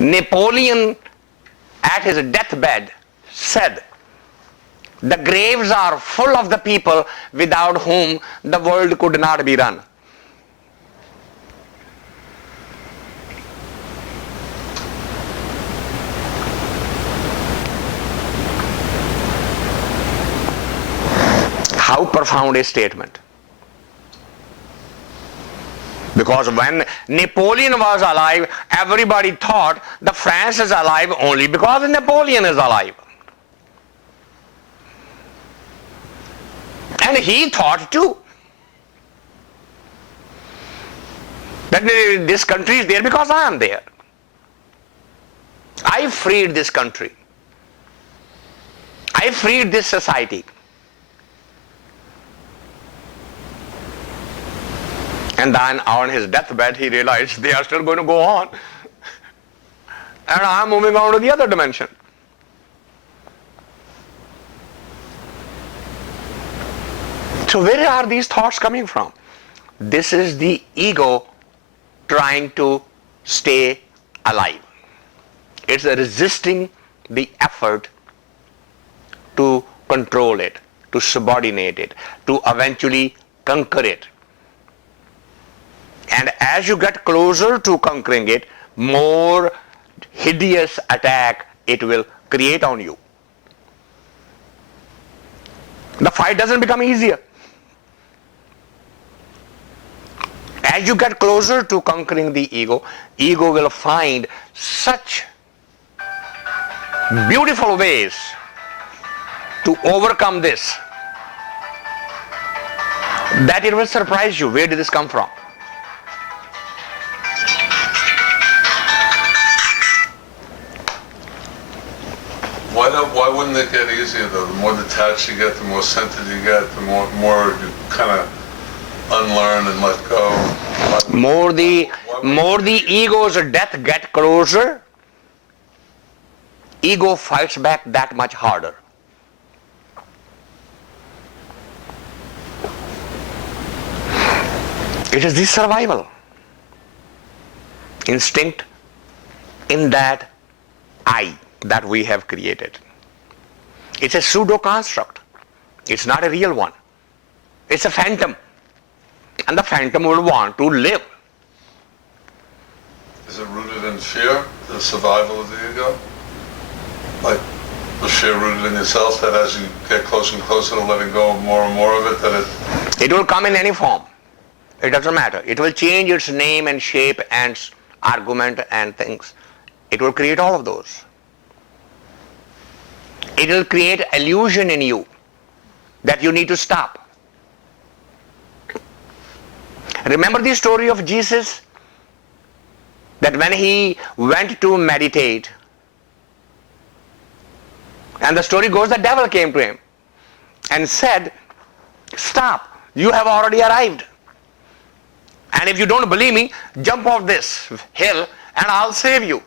Napoleon, at his deathbed, said, "The graves are full of the people without whom the world could not be run." How profound a statement. Because when Napoleon was alive, everybody thought that France is alive only because Napoleon is alive. And he thought too that this country is there because I am there. I freed this country. I freed this society. And then on his deathbed he realized they are still going to go on. And I am moving on to the other dimension. So where are these thoughts coming from? This is the ego trying to stay alive. It's resisting the effort to control it, to subordinate it, to eventually conquer it. And as you get closer to conquering it, more hideous attack it will create on you. The fight doesn't become easier. As you get closer to conquering the ego will find such beautiful ways to overcome this that it will surprise you. Where did this come from? Why wouldn't it get easier though? The more detached you get, the more centered you get, the more you kind of unlearn and let go. More the ego's death get closer, ego fights back that much harder. It is the survival instinct in that I that we have created. It's a pseudo construct. It's not a real one. It's a phantom. And the phantom will want to live. Is it rooted in fear, the survival of the ego? Like the fear rooted in yourself that as you get closer and closer to letting go of more and more of it, that it will come in any form. It doesn't matter. It will change its name and shape and argument and things. It will create all of those. It will create illusion in you that you need to stop. Remember the story of Jesus? That when he went to meditate, and the story goes, the devil came to him and said, "Stop, you have already arrived. And if you don't believe me, jump off this hill and I'll save you.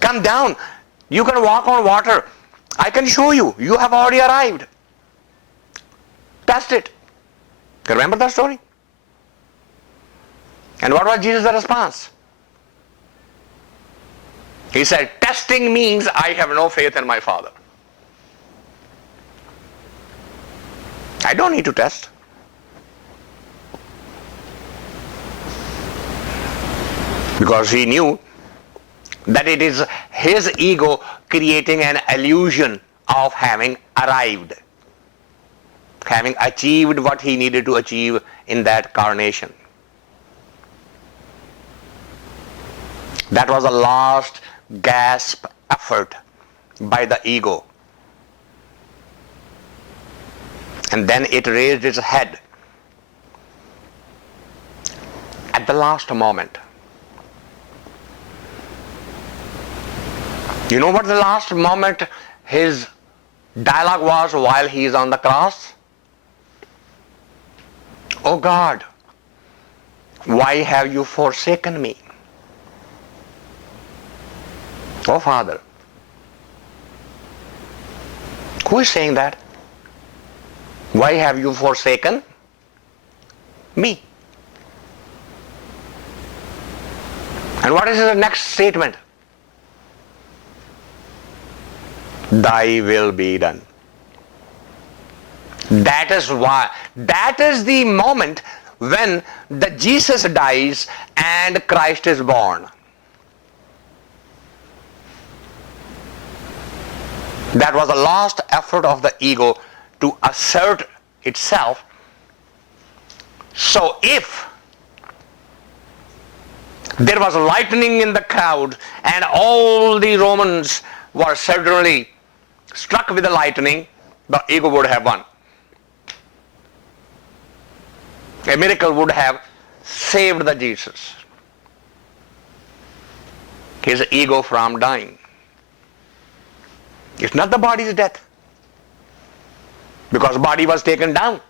Come down. You can walk on water. I can show you. You have already arrived. Test it." Remember that story? And what was Jesus' response? He said, "Testing means I have no faith in my Father. I don't need to test." Because he knew that it is his ego creating an illusion of having arrived, having achieved what he needed to achieve in that carnation. That was the last gasp effort by the ego. And then it raised its head at the last moment. You know what the last moment his dialogue was while he is on the cross? "Oh God, why have you forsaken me? Oh Father." Who is saying that? Why have you forsaken me? And what is the next statement? Thy will be done. That is the moment when the Jesus dies and Christ is born. That was the last effort of the ego to assert itself. So if there was lightning in the crowd and all the Romans were suddenly struck with the lightning, the ego would have won. A miracle would have saved the Jesus, his ego from dying. It's not the body's death, because body was taken down.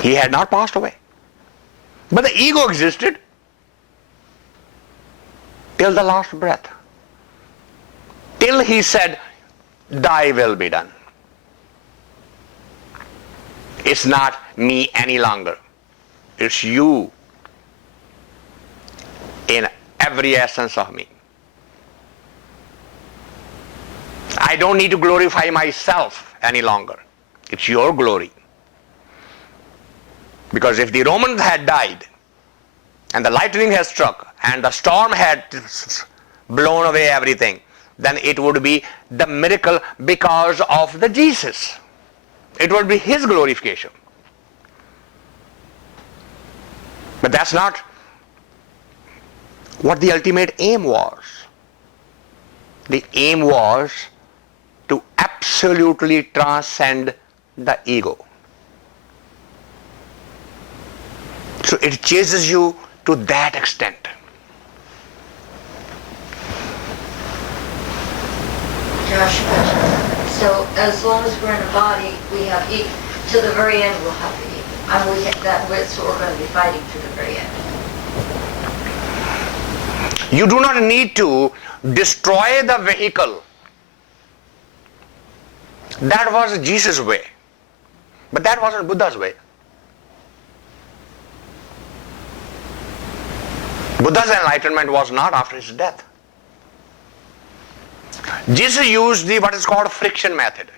He had not passed away. But the ego existed till the last breath. Till he said, thy will be done. It's not me any longer. It's you in every essence of me. I don't need to glorify myself any longer. It's your glory. Because if the Romans had died and the lightning had struck and the storm had blown away everything, then it would be the miracle because of the Jesus. It would be his glorification. But that's not what the ultimate aim was. The aim was to absolutely transcend the ego. So it chases you to that extent. Joshua, so as long as we're in a body, we have ego. To the very end, we'll have the ego. And that's what we're going to be fighting to the very end. You do not need to destroy the vehicle. That was Jesus' way. But that wasn't Buddha's way. Buddha's enlightenment was not after his death. Jesus used what is called friction method.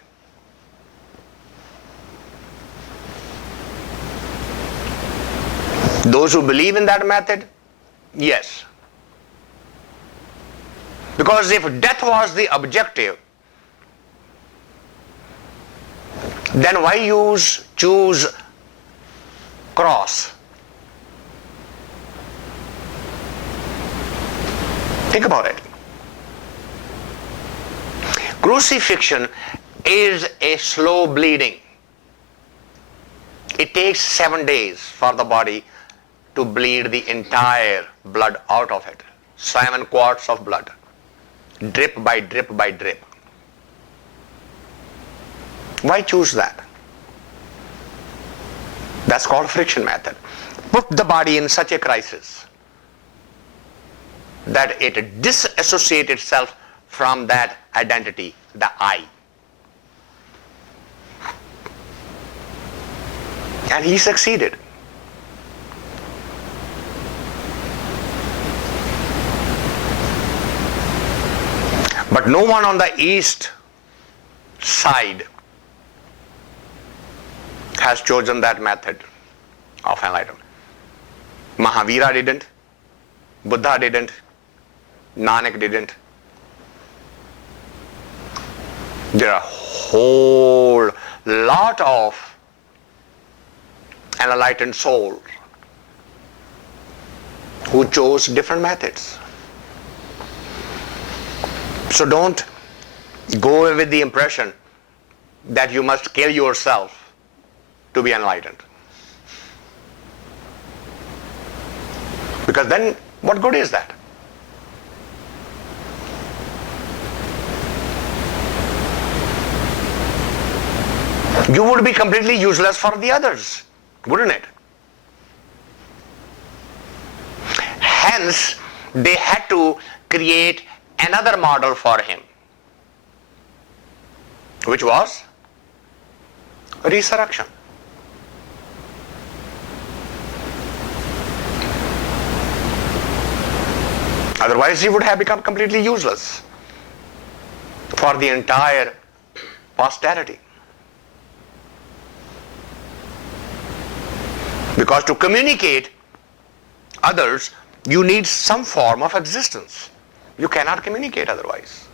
Those who believe in that method, yes. Because if death was the objective, then why choose cross? Think about it. Crucifixion is a slow bleeding. It takes 7 days for the body to bleed the entire blood out of it. 7 quarts of blood. Drip by drip by drip. Why choose that? That's called friction method. Put the body in such a crisis that it disassociates itself from that identity, the I. And he succeeded. But no one on the east side has chosen that method of enlightenment. Mahavira didn't, Buddha didn't, Nanak didn't. There are a whole lot of enlightened souls who chose different methods. So don't go away with the impression that you must kill yourself to be enlightened. Because then what good is that? You would be completely useless for the others, wouldn't it? Hence, they had to create another model for him, which was resurrection. Otherwise he would have become completely useless for the entire posterity. Because to communicate others, you need some form of existence. You cannot communicate otherwise.